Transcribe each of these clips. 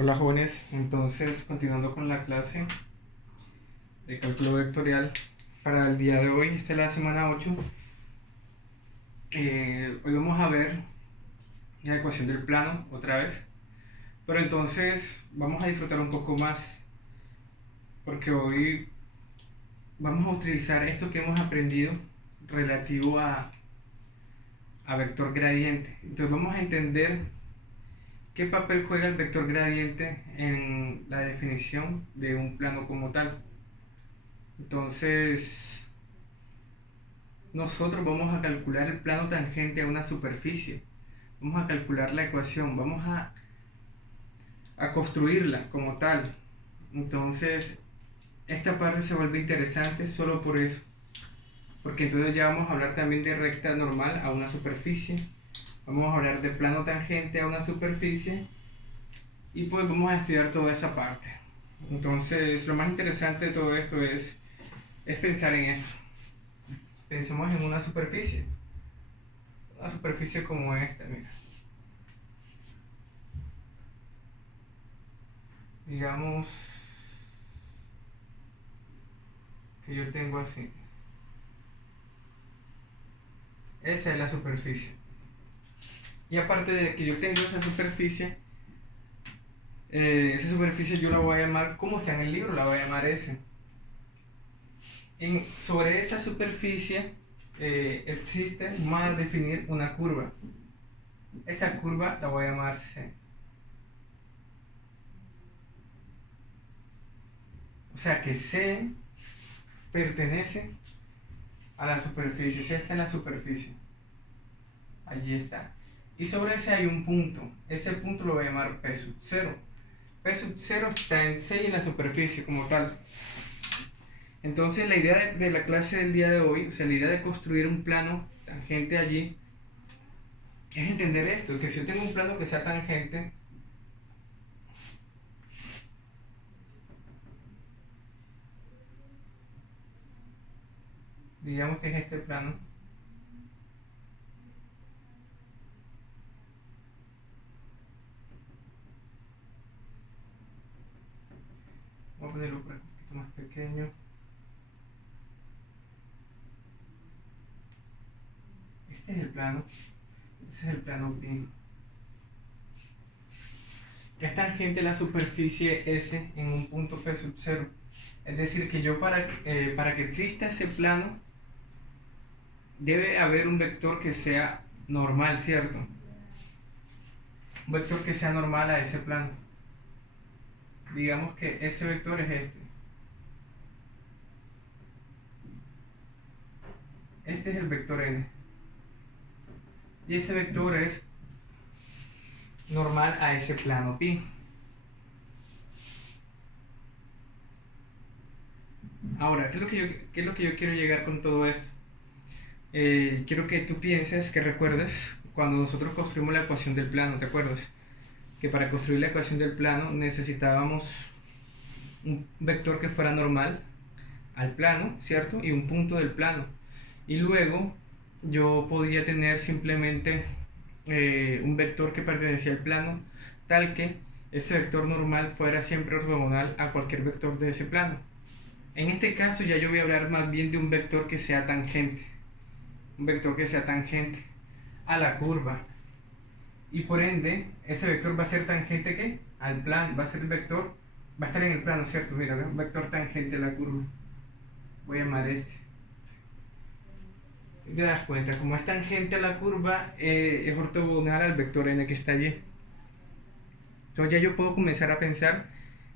Hola jóvenes, entonces continuando con la clase de cálculo vectorial para el día de hoy, esta es la semana 8. Hoy vamos a ver la ecuación del plano otra vez, pero entonces vamos a disfrutar un poco más porque hoy vamos a utilizar esto que hemos aprendido relativo a vector gradiente. Entonces vamos a entender qué papel juega el vector gradiente en la definición de un plano como tal. Entonces, nosotros vamos a calcular el plano tangente a una superficie. Vamos a calcular la ecuación, vamos a construirla como tal. Entonces, esta parte se vuelve interesante solo por eso. Porque entonces ya vamos a hablar también de recta normal a una superficie. Vamos a hablar de plano tangente a una superficie. Y pues vamos a estudiar toda esa parte. Entonces, lo más interesante de todo esto es pensar en esto. Pensemos en una superficie. Una superficie como esta, mira. Digamos que yo tengo así. Esa es la superficie. Y aparte de que yo tengo esa superficie yo la voy a llamar, como está en el libro, la voy a llamar S. Sobre esa superficie existe, vamos a definir una curva. Esa curva la voy a llamar C. O sea que C pertenece a la superficie. C está en la superficie. Allí está. Y sobre ese hay un punto. Ese punto lo voy a llamar P sub 0. P sub 0 está en C y en la superficie como tal. Entonces la idea de la clase del día de hoy, o sea, la idea de construir un plano tangente allí, es entender esto, que si yo tengo un plano que sea tangente, digamos que es este plano, vamos a ponerlo por aquí un poquito más pequeño. Este es el plano, ese es el plano pi. Que es tangente a la superficie S en un punto P sub 0. Es decir, que yo para que exista ese plano, debe haber un vector que sea normal, ¿cierto? Un vector que sea normal a ese plano. Digamos que ese vector es este. Este es el vector n. Y ese vector es normal a ese plano pi. Ahora, ¿qué es lo que yo quiero llegar con todo esto? Quiero que tú pienses, que recuerdes cuando nosotros construimos la ecuación del plano, ¿te acuerdas? Que para construir la ecuación del plano necesitábamos un vector que fuera normal al plano, ¿cierto? Y un punto del plano. Y luego yo podría tener simplemente un vector que pertenecía al plano, tal que ese vector normal fuera siempre ortogonal a cualquier vector de ese plano. En este caso ya yo voy a hablar más bien de un vector que sea tangente. Un vector que sea tangente a la curva. Y por ende, ese vector va a ser tangente ¿qué? Al plano. Va a ser el vector, va a estar en el plano, ¿cierto? Mira, un vector tangente a la curva. Voy a llamar este. Te das cuenta, como es tangente a la curva, es ortogonal al vector n que está allí. Entonces ya yo puedo comenzar a pensar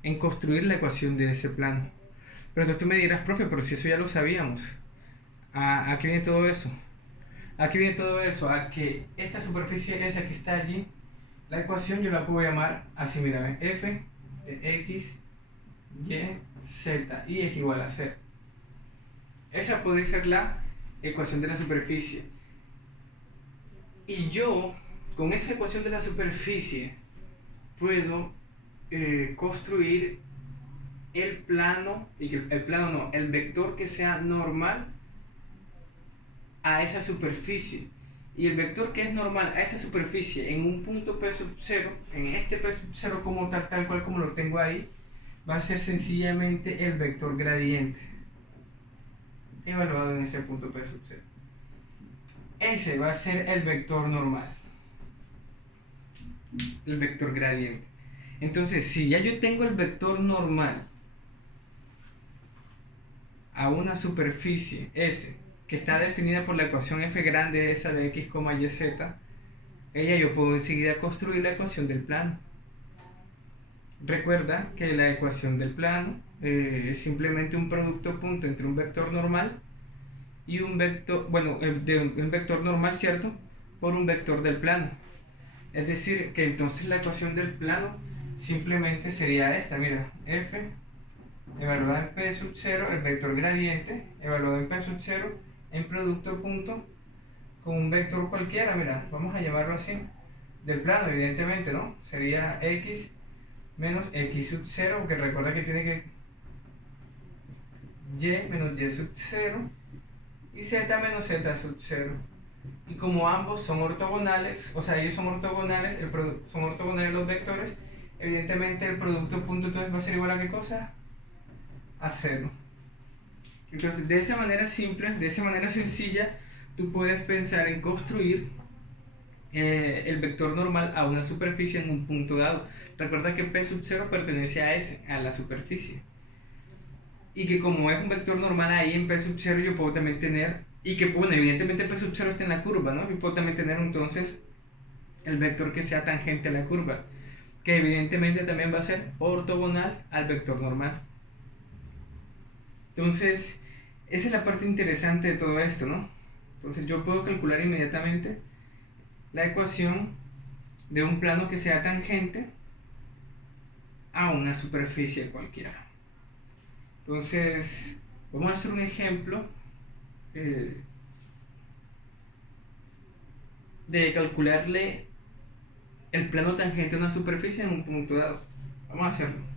en construir la ecuación de ese plano. Pero entonces tú me dirás, profe, pero si eso ya lo sabíamos. ¿A qué viene todo eso? Aquí viene todo eso, a que esta superficie esa que está allí, la ecuación yo la puedo llamar así, mira, f de x, y, z, y es igual a 0. Esa puede ser la ecuación de la superficie. Y yo, con esa ecuación de la superficie, puedo construir el plano, y que el plano no, el vector que sea normal a esa superficie. Y el vector que es normal a esa superficie en un punto P sub 0, en este P sub 0 como tal cual como lo tengo ahí, va a ser sencillamente el vector gradiente evaluado en ese punto P sub 0. Ese va a ser el vector normal, el vector gradiente. Entonces, si ya yo tengo el vector normal a una superficie S, que está definida por la ecuación f grande esa de x, y, z, ella yo puedo enseguida construir la ecuación del plano. Recuerda que la ecuación del plano es simplemente un producto punto entre un vector normal y un vector, bueno, un vector normal, ¿cierto? Por un vector del plano. Es decir, que entonces la ecuación del plano simplemente sería esta, mira, f evaluada en P sub 0, el vector gradiente evaluado en P sub 0 en producto punto con un vector cualquiera, mira, vamos a llamarlo así, del plano, evidentemente, ¿no? Sería x menos x sub 0, porque recuerda que tiene que y menos y sub 0 y z menos z sub 0. Y como ambos son ortogonales, o sea, ellos son ortogonales, son ortogonales los vectores, evidentemente el producto punto entonces va a ser igual a ¿qué cosa? A 0. Entonces, de esa manera simple, de esa manera sencilla, tú puedes pensar en construir el vector normal a una superficie en un punto dado. Recuerda que P sub 0 pertenece a S, a la superficie. Y que como es un vector normal ahí en P sub 0, yo puedo también tener, y que, bueno, evidentemente P sub 0 está en la curva, ¿no? Yo puedo también tener entonces el vector que sea tangente a la curva, que evidentemente también va a ser ortogonal al vector normal. Entonces, esa es la parte interesante de todo esto, ¿no? Entonces yo puedo calcular inmediatamente la ecuación de un plano que sea tangente a una superficie cualquiera. Entonces, vamos a hacer un ejemplo de calcularle el plano tangente a una superficie en un punto dado. Vamos a hacerlo.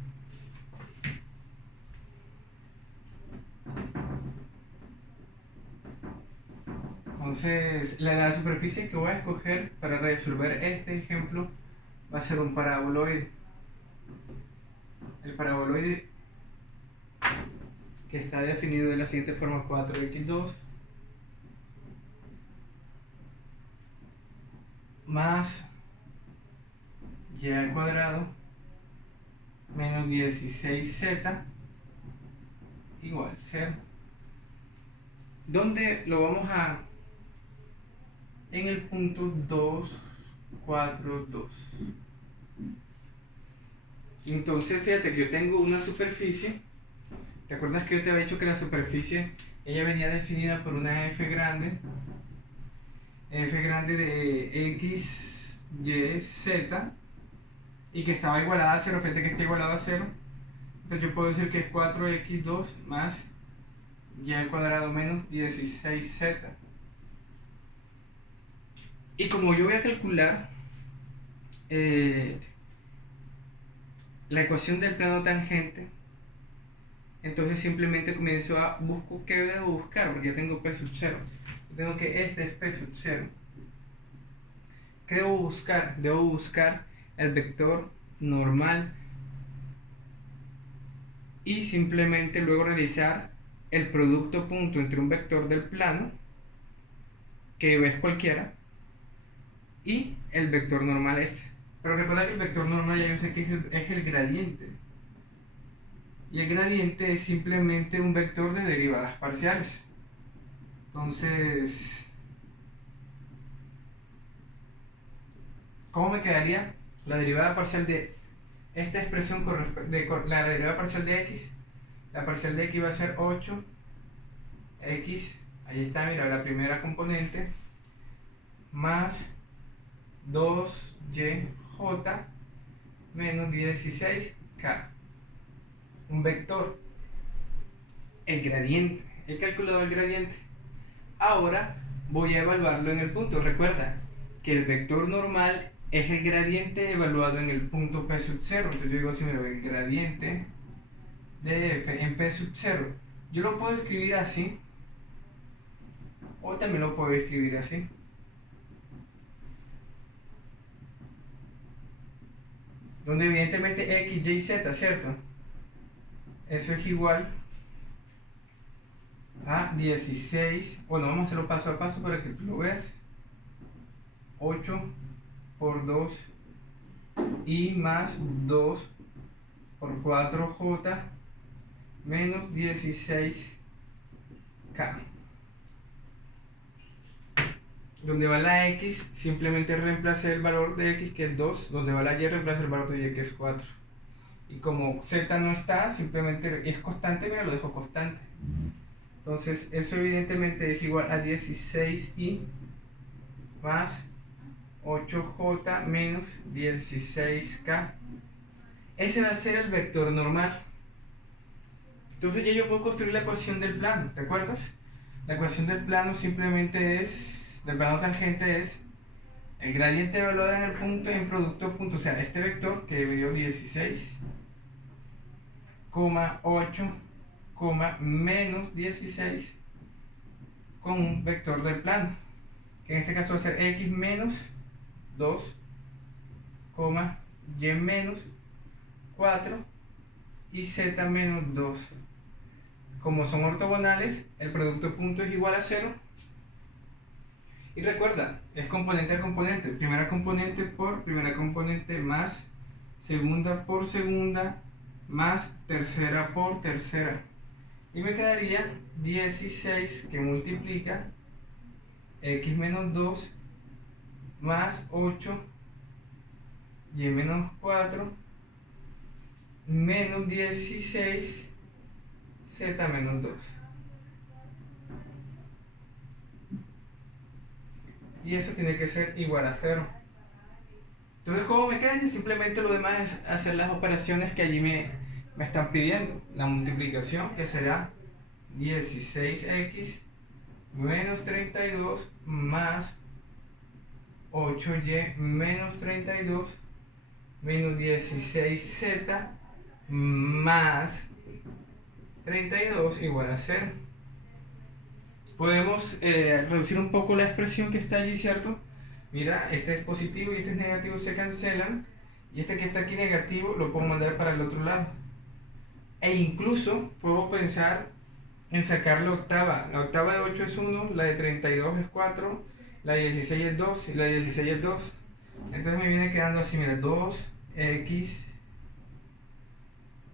Entonces, la superficie que voy a escoger para resolver este ejemplo va a ser un paraboloide. El paraboloide que está definido de la siguiente forma: 4x2 más y al cuadrado menos 16z igual 0. ¿Dónde lo vamos a? En el punto 2, 4, 2. Entonces fíjate que yo tengo una superficie. ¿Te acuerdas que yo te había dicho que la superficie ella venía definida por una f grande de x, y, z, y que estaba igualada a 0? Fíjate que está igualada a 0. Entonces yo puedo decir que es 4x2 más y al cuadrado menos 16z. Y como yo voy a calcular la ecuación del plano tangente, entonces simplemente comienzo a buscar qué debo buscar, porque ya tengo P sub 0. Tengo que este es P sub 0. ¿Qué debo buscar? Debo buscar el vector normal y simplemente luego realizar el producto punto entre un vector del plano, que es cualquiera, y el vector normal este. Pero recuerda que el vector normal ya yo sé que es el gradiente. Y el gradiente es simplemente un vector de derivadas parciales. Entonces, ¿cómo me quedaría la derivada parcial de esta expresión la derivada parcial de x? La parcial de x va a ser 8x, ahí está, mira, la primera componente, más 2y menos 16k. Un vector, el gradiente. He calculado el gradiente. Ahora voy a evaluarlo en el punto. Recuerda que el vector normal es el gradiente evaluado en el punto P sub 0. Entonces yo digo así, mira, el gradiente de f en P sub 0. Yo lo puedo escribir así, o también lo puedo escribir así. donde evidentemente x, y, z, ¿cierto? Eso es igual a 16, bueno, vamos a hacerlo paso a paso para que tú lo veas. 8 por 2 y más 2 por 4j menos 16k. Donde va la x, simplemente reemplace el valor de x, que es 2. Donde va la y, reemplace el valor de y, que es 4. Y como z no está, simplemente es constante, mira, lo dejo constante. Entonces, eso evidentemente es igual a 16i más 8j menos 16k. Ese va a ser el vector normal. Entonces ya yo puedo construir la ecuación del plano, ¿te acuerdas? La ecuación del plano simplemente es, del plano tangente es el gradiente evaluado en el punto y en producto punto, o sea, este vector que me dio 16, 8, menos 16 con un vector del plano, que en este caso va a ser x menos 2, y menos 4 y z menos 2. Como son ortogonales, el producto punto es igual a 0. Y recuerda, es componente a componente. Primera componente por primera componente más segunda por segunda más tercera por tercera. Y me quedaría 16 que multiplica x menos 2 más 8 y menos 4 menos 16 z menos 2. Y eso tiene que ser igual a 0. Entonces, ¿cómo me queda? Simplemente lo demás es hacer las operaciones que allí me están pidiendo. La multiplicación, que será 16x menos 32 más 8y menos 32 menos 16z más 32 igual a 0. Podemos reducir un poco la expresión que está allí, ¿cierto? Mira, este es positivo y este es negativo, se cancelan. Y este que está aquí negativo lo puedo mandar para el otro lado. E incluso puedo pensar en sacar la octava. La octava de 8 es 1, la de 32 es 4, la de 16 es 2 y la de 16 es 2. Entonces me viene quedando así, mira, 2x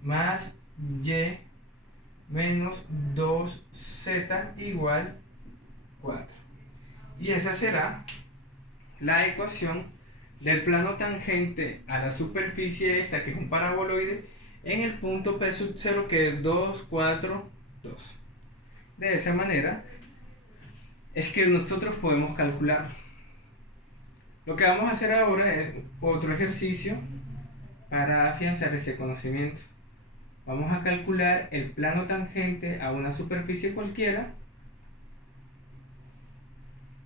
más y menos 2z igual 4. Y esa será la ecuación del plano tangente a la superficie esta, que es un paraboloide, en el punto P sub 0, que es 2, 4, 2. De esa manera es que nosotros podemos calcular. Lo que vamos a hacer ahora es otro ejercicio para afianzar ese conocimiento. Vamos a calcular el plano tangente a una superficie cualquiera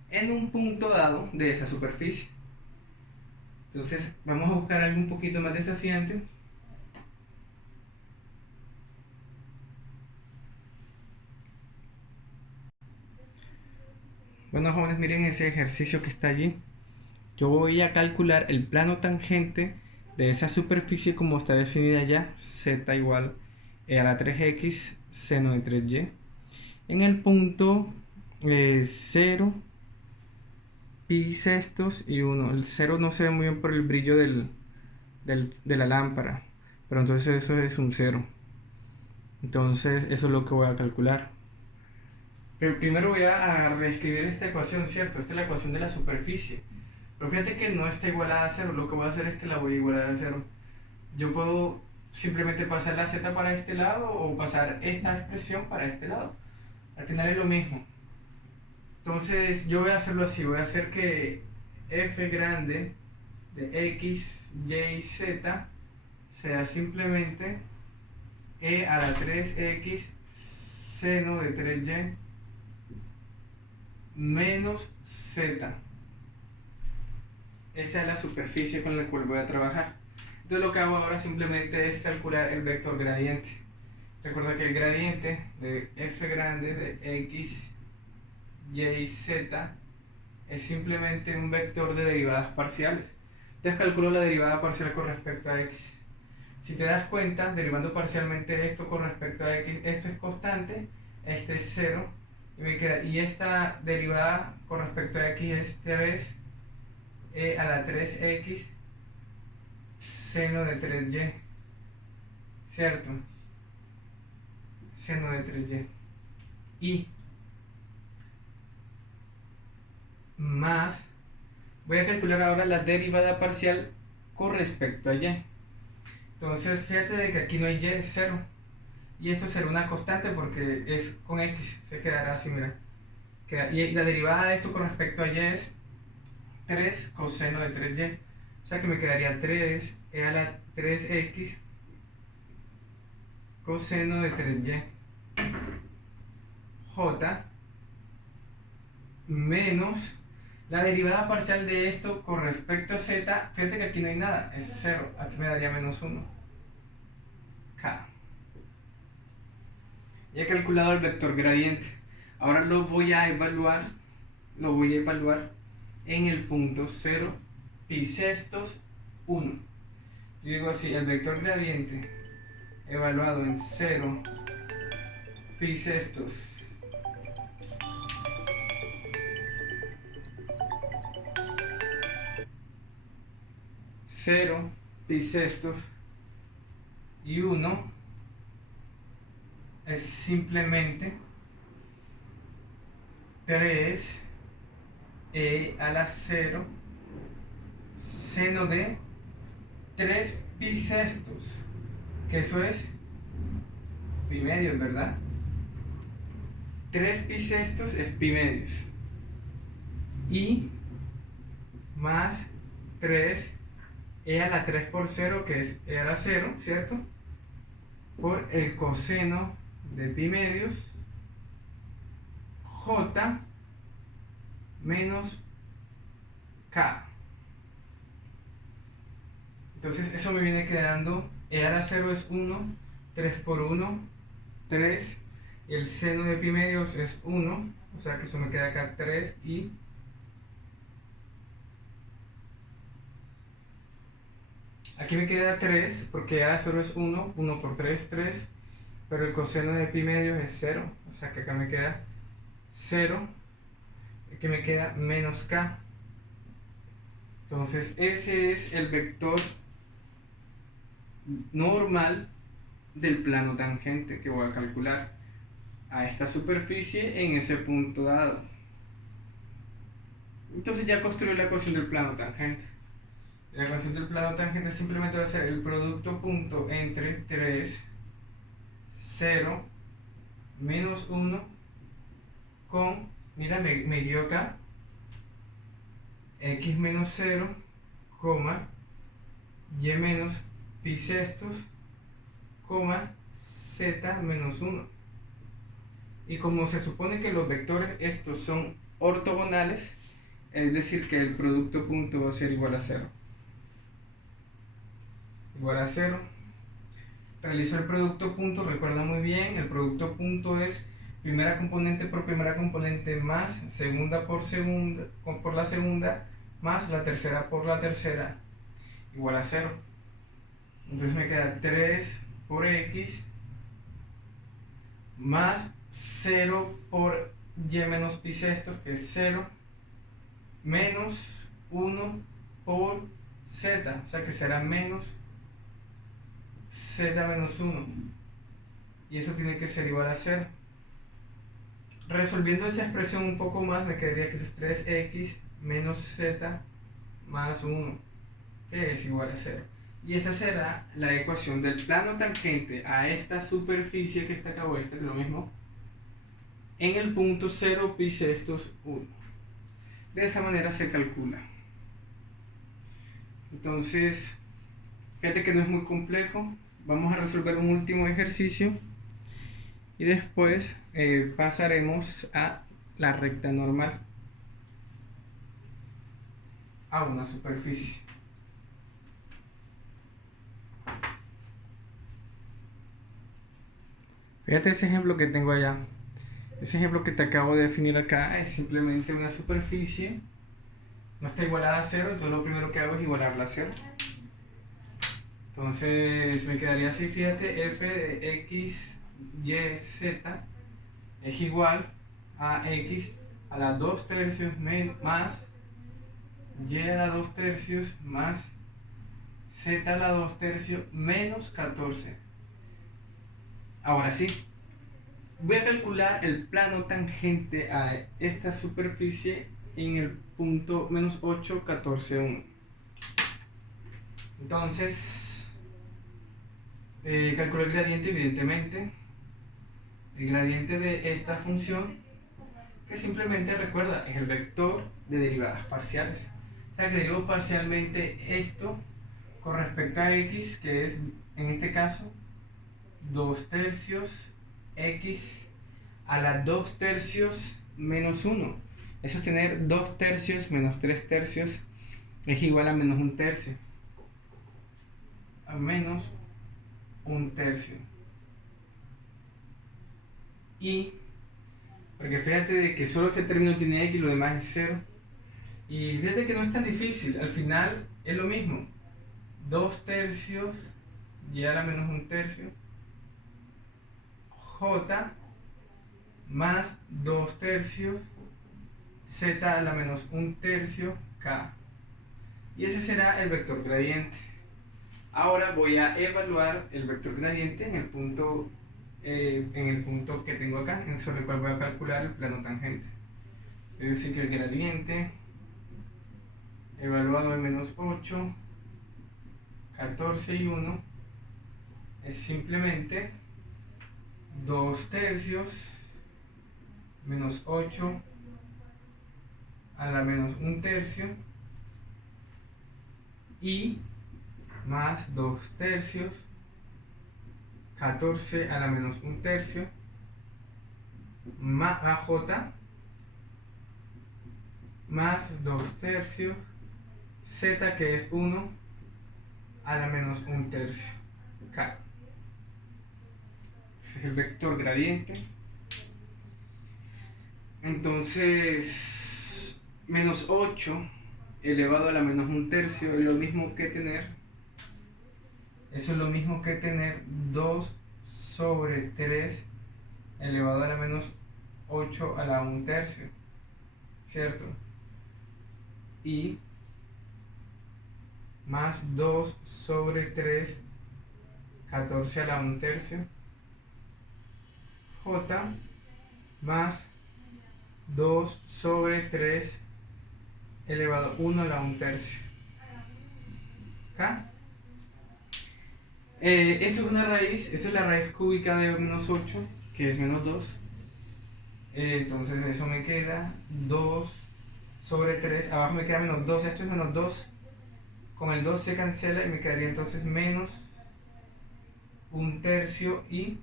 en un punto dado de esa superficie. Entonces vamos a buscar algo un poquito más desafiante. Bueno, jóvenes, miren ese ejercicio que está allí. Yo voy a calcular el plano tangente de esa superficie como está definida ya, z igual a la 3x seno de 3y, en el punto 0, pi sextos y 1. El 0 no se ve muy bien por el brillo de la lámpara, pero entonces eso es un 0. Entonces eso es lo que voy a calcular. Pero primero voy a reescribir esta ecuación, ¿cierto? Esta es la ecuación de la superficie. Pero fíjate que no está igualada a 0. Lo que voy a hacer es que la voy a igualar a 0. Yo puedo simplemente pasar la z para este lado o pasar esta expresión para este lado. Al final es lo mismo. Entonces yo voy a hacerlo así. Voy a hacer que f grande de x, y, z sea simplemente e a la 3x seno de 3y menos z. Esa es la superficie con la cual voy a trabajar. Entonces lo que hago ahora simplemente es calcular el vector gradiente. Recuerda que el gradiente de f grande de x, y, z es simplemente un vector de derivadas parciales. Entonces calculo la derivada parcial con respecto a x. Si te das cuenta, derivando parcialmente esto con respecto a x, esto es constante, este es 0, y esta derivada con respecto a x es 3 a la 3x seno de 3y, ¿cierto? Seno de 3y. Y más, voy a calcular ahora la derivada parcial con respecto a y. Entonces fíjate de que aquí no hay y, es 0. Y esto será una constante porque es con x, se quedará así, mira. Y la derivada de esto con respecto a y es 3 coseno de 3y. O sea que me quedaría 3 a la 3x coseno de 3y. J menos la derivada parcial de esto con respecto a z. Fíjate que aquí no hay nada, es 0. Aquí me daría menos 1. K. Ya he calculado el vector gradiente. Ahora lo voy a evaluar en el punto 0 pi sextos 1. Yo digo así, el vector gradiente evaluado en 0 pi sextos 0 pi sextos y 1 es simplemente 3 a la 0 seno de 3 pi sextos, que eso es pi medios, ¿verdad? 3 pi sextos es pi medios. Y más 3 a la 3 por 0, que es a la 0, ¿cierto? Por el coseno de pi medios, j menos k. Entonces eso me viene quedando, a la 0 es 1, 3 por 1, 3, y el seno de pi medios es 1, o sea que eso me queda acá 3 y aquí me queda 3, porque a la 0 es 1, 1 por 3, 3, pero el coseno de pi medios es 0, o sea que acá me queda 0, aquí me queda menos k. Entonces ese es el vector normal del plano tangente que voy a calcular a esta superficie en ese punto dado. Entonces ya construí la ecuación del plano tangente. La ecuación del plano tangente simplemente va a ser el producto punto entre 3, 0, menos 1 con, mira, me guío acá, x menos 0, coma, y menos pi sextos, coma, z menos 1. Y como se supone que los vectores estos son ortogonales, es decir que el producto punto va a ser igual a 0. Igual a 0. Realizo el producto punto, recuerda muy bien, el producto punto es primera componente por primera componente más segunda por la segunda más la tercera por la tercera igual a 0. Entonces me queda 3 por x más 0 por y menos pi sextos, que es 0, menos 1 por z, o sea que será menos z menos 1. Y eso tiene que ser igual a 0. Resolviendo esa expresión un poco más, me quedaría que eso es 3x menos z más 1, que es igual a 0. Y esa será la ecuación del plano tangente a esta superficie que está acá, o este es lo mismo, en el punto 0 pi sextos 1. De esa manera se calcula. Entonces, fíjate que no es muy complejo. Vamos a resolver un último ejercicio y después pasaremos a la recta normal, a una superficie. Fíjate ese ejemplo que tengo allá. Ese ejemplo que te acabo de definir acá es simplemente una superficie no está igualada a 0, entonces lo primero que hago es igualarla a 0. Entonces me quedaría así, fíjate, f de x, y, z es igual a x a la 2 tercios más y a la 2 tercios más z a la 2 tercios menos 14. Ahora sí, voy a calcular el plano tangente a esta superficie en el punto menos 8, 14, 1. Entonces, calculo el gradiente, evidentemente. El gradiente de esta función, que simplemente recuerda, es el vector de derivadas parciales. O sea, que derivo parcialmente esto con respecto a x, que es, en este caso, 2 tercios x a la 2 tercios menos 1. Eso es tener 2 tercios menos 3 tercios es igual a menos 1 tercio. A menos 1 tercio. Y, porque fíjate de que solo este término tiene x y lo demás es 0. Y fíjate que no es tan difícil, al final es lo mismo. 2 tercios y a la menos 1 tercio. J más 2 tercios z a la menos 1 tercio k. Y ese será el vector gradiente. Ahora voy a evaluar el vector gradiente en el punto que tengo acá, sobre el cual voy a calcular el plano tangente. Es decir, que el gradiente evaluado en menos 8, 14 y 1 es simplemente 2 tercios menos 8 a la menos 1 tercio y más 2 tercios 14 a la menos 1 tercio más AJ más 2 tercios z, que es 1 a la menos 1 tercio k. Ese es el vector gradiente. Entonces, menos 8 elevado a la menos 1 tercio es lo mismo que tener, eso es lo mismo que tener 2 sobre 3 elevado a la menos 8 a la 1 tercio, ¿cierto? Y más 2 sobre 3, 14 a la 1 tercio, J más 2 sobre 3 elevado a 1 a la 1 tercio, K. Esto es una raíz, esta es la raíz cúbica de menos 8, que es menos 2. Entonces eso me queda 2 sobre 3, abajo me queda menos 2, esto es menos 2, con el 2 se cancela y me quedaría entonces menos 1 tercio. Y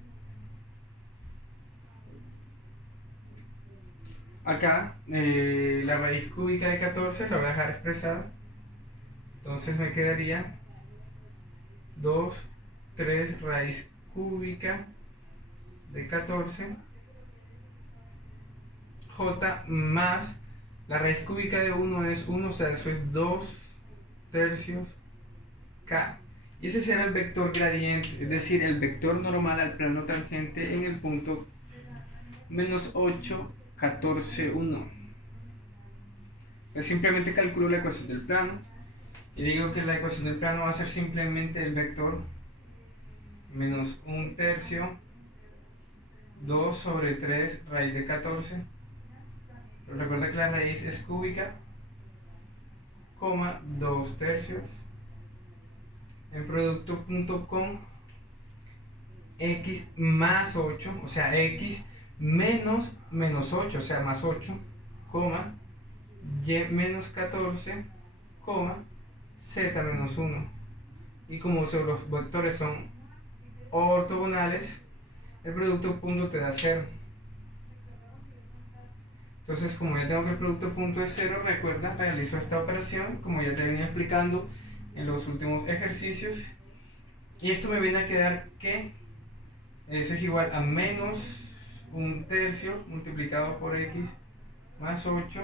acá la raíz cúbica de 14 la voy a dejar expresada, entonces me quedaría 2, 3 raíz cúbica de 14 J más la raíz cúbica de 1 es 1, o sea, eso es 2 tercios K. Y ese será el vector gradiente, es decir, el vector normal al plano tangente en el punto menos 8, 14, 1. Pues simplemente calculo la ecuación del plano y digo que la ecuación del plano va a ser simplemente el vector menos 1 tercio 2 sobre 3 raíz de 14. Pero recuerda que la raíz es cúbica, coma 2 tercios en producto punto con x más 8, o sea, x menos 8, o sea, más 8, coma y menos 14, coma z menos 1. Y como los vectores son ortogonales, el producto punto te da 0. Entonces, como ya tengo que el producto punto es 0, recuerda, realizo esta operación, como ya te venía explicando en los últimos ejercicios. Y esto me viene a quedar que eso es igual a menos 1 tercio multiplicado por x más 8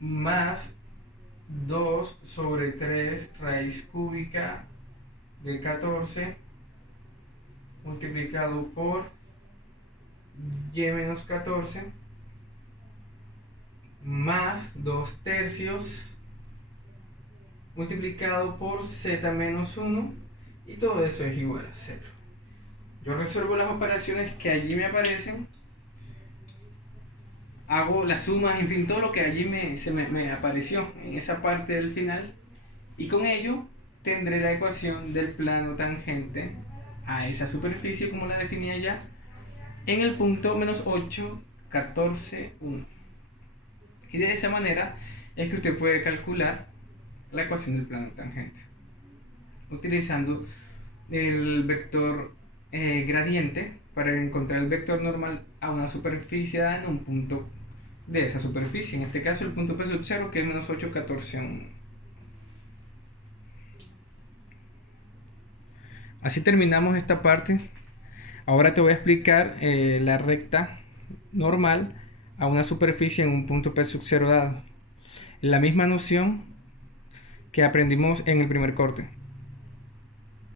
más 2 sobre 3 raíz cúbica de 14 multiplicado por y menos 14 más 2 tercios multiplicado por z menos 1, y todo eso es igual a 0. Yo resuelvo las operaciones que allí me aparecen, hago las sumas, en fin, todo lo que allí me apareció en esa parte del final, y con ello tendré la ecuación del plano tangente a esa superficie como la definía ya en el punto menos 8, 14, 1. Y de esa manera es que usted puede calcular la ecuación del plano tangente utilizando el vector gradiente para encontrar el vector normal a una superficie dada en un punto de esa superficie, en este caso el punto P sub 0, que es menos 8, 14, 1. Así terminamos esta parte. Ahora te voy a explicar la recta normal a una superficie en un punto P sub 0 dado. La misma noción que aprendimos en el primer corte.